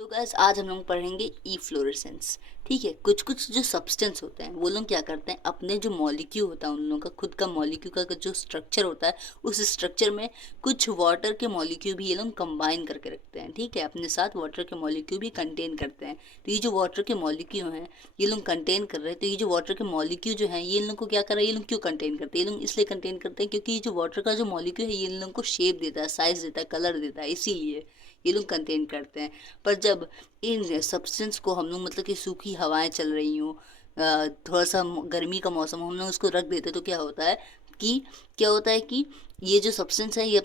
तो गैस आज हम लोग पढ़ेंगे ई फ्लोरेसेंस। ठीक है, कुछ कुछ जो सब्सटेंस होते हैं वो लोग क्या करते हैं, अपने जो मॉलिक्यूल होता है उन लोगों का खुद का मॉलिक्यूल का जो स्ट्रक्चर होता है उस स्ट्रक्चर में कुछ वाटर के मॉलिक्यूल भी ये लोग कंबाइन करके रखते हैं। ठीक है, अपने साथ वाटर के मॉलिक्यूल भी कंटेन करते हैं। तो ये जो वाटर के मॉलिक्यूल हैं ये लोग कंटेन कर रहे हैं। तो ये जो वाटर के मॉलिक्यूल जो है ये इन लोग को क्या कर रहा है, ये लोग क्यों कंटेन करते हैं, ये लोग इसलिए कंटेन करते हैं क्योंकि ये जो वाटर का जो मॉलिक्यूल है ये इन लोग को शेप देता है, साइज देता है, कलर देता है, इसीलिए ये लोग कंटेन करते हैं। पर जब इन सब्सटेंस को हम लोग मतलब कि सूखी हवाएं चल रही हों, थोड़ा सा गर्मी का मौसम हो, हम लोग उसको रख देते तो क्या होता है कि ये जो सब्सटेंस है ये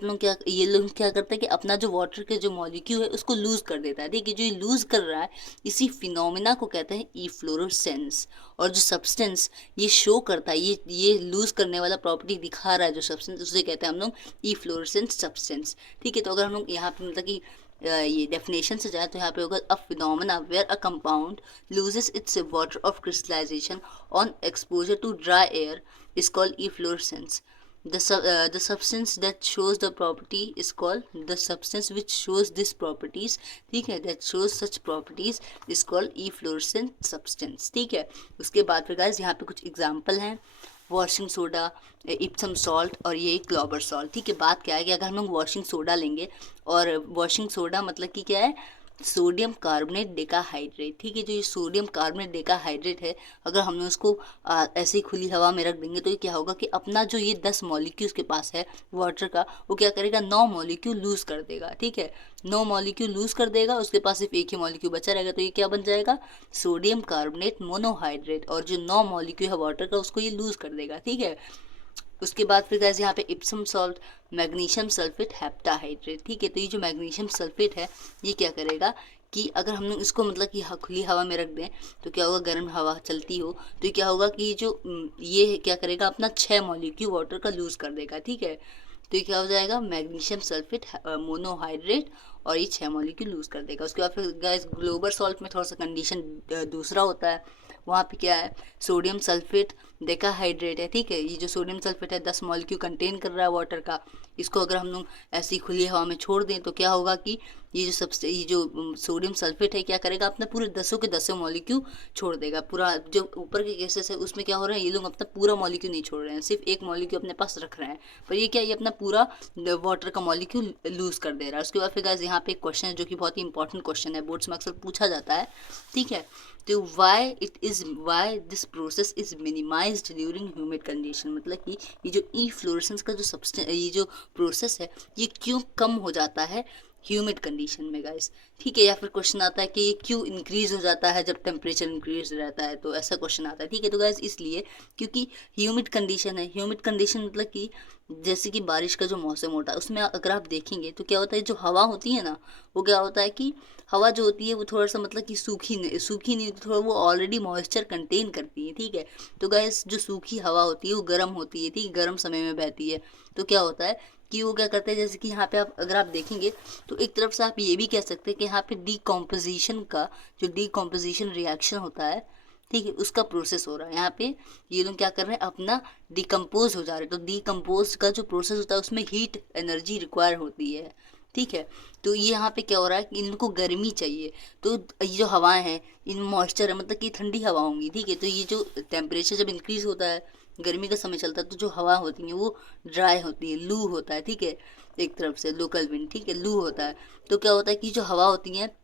लोग क्या करता है कि अपना जो वाटर के जो मॉलिक्यूल है उसको लूज कर देता है। देखिए, जो ये लूज कर रहा है इसी फिनोमिना को कहते हैं इफ्लोरोसेंस। और जो सब्सटेंस ये शो करता है, ये लूज करने वाला प्रॉपर्टी दिखा रहा है जो सब्सटेंस, उसे कहते हैं हम लोग इफ्लोरोसेंस सब्सटेंस। ठीक है, तो अगर हम लोग यहाँ पे मतलब कि ये डेफिनेशन से जाए तो यहाँ पे होगा a phenomena where a compound loses its water of crystallization on exposure to dry air is called efflorescence. The substance that shows the property is called the substance which shows this properties. ठीक है, that shows such properties is called efflorescent substance. ठीक है, उसके बाद फिर guys यहाँ पे कुछ एग्जांपल हैं, वॉशिंग सोडा, इप्सम सॉल्ट और ये ग्लोबर सॉल्ट। ठीक है, बात क्या है कि अगर हम लोग वॉशिंग सोडा लेंगे, और वॉशिंग सोडा मतलब कि क्या है, सोडियम कार्बोनेट डेकाहाइड्रेट। ठीक है, जो ये सोडियम कार्बोनेट डेकाहाइड्रेट है अगर हमने उसको ऐसे ही खुली हवा में रख देंगे तो ये क्या होगा कि अपना जो ये 10 मॉलिक्यूल उसके पास है वाटर का, वो क्या करेगा, 9 मॉलिक्यूल लूज कर देगा। ठीक है, 9 मॉलिक्यूल लूज कर देगा, उसके पास सिर्फ एक ही मॉलिक्यूल बचा रहेगा, तो ये क्या बन जाएगा, सोडियम कार्बोनेट मोनोहाइड्रेट। और जो 9 मॉलिक्यूल है वाटर का उसको ये लूज कर देगा। ठीक है, उसके बाद फिर गाइस यहाँ पे Epsom salt, magnesium sulphate, heptahydrate. ठीक है, तो ये जो मैग्नीशियम सल्फेट है ये क्या करेगा कि अगर हम लोग इसको मतलब कि खुली हवा में रख दें तो क्या होगा, गर्म हवा चलती हो तो ये क्या होगा कि ये क्या करेगा, अपना 6 मॉलिक्यूल वाटर का लूज कर देगा। ठीक है, तो ये क्या हो जाएगा, मैग्नीशियम सल्फेट मोनोहाइड्रेट, और ये 6 मॉलिक्यूल लूज कर देगा। उसके बाद फिर गैस ग्लोबल सॉल्ट में थोड़ा सा कंडीशन दूसरा होता है। वहाँ पे क्या है, सोडियम सल्फेट डेकाहाइड्रेट है। ठीक है, ये जो सोडियम सल्फेट है 10 मॉलिक्यूल कंटेन कर रहा है वाटर का, इसको अगर हम लोग ऐसी खुली हवा में छोड़ दें तो क्या होगा कि ये जो सोडियम सल्फेट है क्या करेगा, अपना पूरे 10 के 10 मॉलिक्यूल छोड़ देगा। पूरा जो ऊपर के केसेस है उसमें क्या हो रहा है, ये लोग अपना पूरा मॉलिक्यूल नहीं छोड़ रहे हैं, सिर्फ एक मॉलिक्यूल अपने पास रख रहे हैं, पर ये क्या, ये अपना पूरा वाटर का मॉलिक्यूल लूज कर दे रहा है। उसके बाद फिर गाइस यहाँ पे एक क्वेश्चन है जो कि बहुत ही इंपॉर्टेंट क्वेश्चन है, बोर्ड्स में अक्सर पूछा जाता है। ठीक है, तो why this process is minimised during humid condition, मतलब कि ये जो ई फ्लोरेसेंस का जो सब्सटेंस, ये जो प्रोसेस है ये क्यों कम हो जाता है ह्यूमिड कंडीशन में गाइस। ठीक है, या फिर क्वेश्चन आता है कि ये क्यों इंक्रीज हो जाता है जब टेम्परेचर इंक्रीज रहता है, तो ऐसा क्वेश्चन आता है। ठीक है, तो गाइस इसलिए क्योंकि ह्यूमिड कंडीशन है, ह्यूमिड कंडीशन मतलब कि जैसे कि बारिश का जो मौसम होता है उसमें अगर आप देखेंगे तो क्या होता है, जो हवा होती है ना, वो क्या होता है कि हवा जो होती है वो थोड़ा सा मतलब कि सूखी नहीं होती, थोड़ा वो ऑलरेडी मॉइस्चर कंटेन करती है। ठीक है, तो गैस जो सूखी हवा होती है वो गर्म होती है, ठीक, गर्म समय में बहती है। तो क्या होता है कि वो क्या करते हैं, जैसे कि यहाँ पे आप अगर आप देखेंगे तो एक तरफ से आप ये भी कह सकते हैं कि यहाँ पे डीकॉम्पोजिशन का जो डीकॉम्पोजिशन रिएक्शन होता है, ठीक है, उसका प्रोसेस हो रहा है। यहाँ पे ये लोग क्या कर रहे हैं, अपना डिकम्पोज हो जा रहे हैं। तो डिकम्पोज का जो प्रोसेस होता है उसमें हीट एनर्जी रिक्वायर होती है। ठीक है, तो ये यहाँ पे क्या हो रहा है कि इनको गर्मी चाहिए, तो ये जो हवाएं हैं इनमें मॉइस्चर है, मतलब कि ठंडी हवा होंगी। ठीक है, तो ये जो टेम्परेचर जब इंक्रीज होता है, गर्मी का समय चलता है, तो जो हवा होती है वो ड्राई होती है, लू होता है। ठीक है, एक तरफ से लोकल विंड, ठीक है, लू होता है। तो क्या होता है कि जो हवा होती है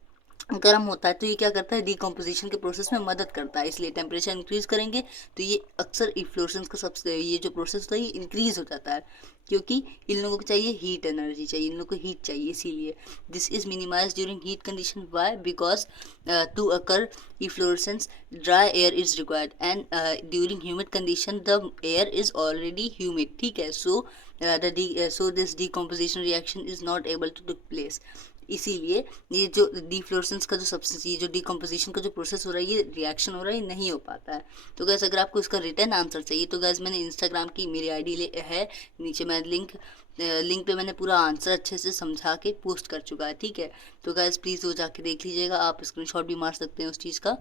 गर्म होता है, तो ये क्या करता है, डिकम्पोजिशन के प्रोसेस में मदद करता है, इसलिए टेम्परेचर इंक्रीज करेंगे तो ये अक्सर इफ्लोरेसेंस का सबसे ये जो प्रोसेस होता है ये इंक्रीज हो जाता है, क्योंकि इन लोगों को चाहिए हीट एनर्जी चाहिए, इन लोगों को हीट चाहिए, इसीलिए this is minimize during heat condition. Why, because to occur efflorescence dry air is required and during humid condition the air is already humid. ठीक है, so this decomposition reaction is not able to take place. इसीलिए ये जो डिफ्लोरेसेंस का जो substance, ये जो decomposition का जो प्रोसेस हो रहा है, ये रिएक्शन हो रहा है, ये नहीं हो पाता है। तो गैस अगर आपको इसका रिटर्न आंसर चाहिए तो गैस मैंने इंस्टाग्राम की मेरी आईडी है, नीचे मैं लिंक पे मैंने पूरा आंसर अच्छे से समझा के पोस्ट कर चुका है। ठीक है, तो गैस प्लीज़ वो जाके देख लीजिएगा, आप स्क्रीनशॉट भी मार सकते हैं उस चीज़ का।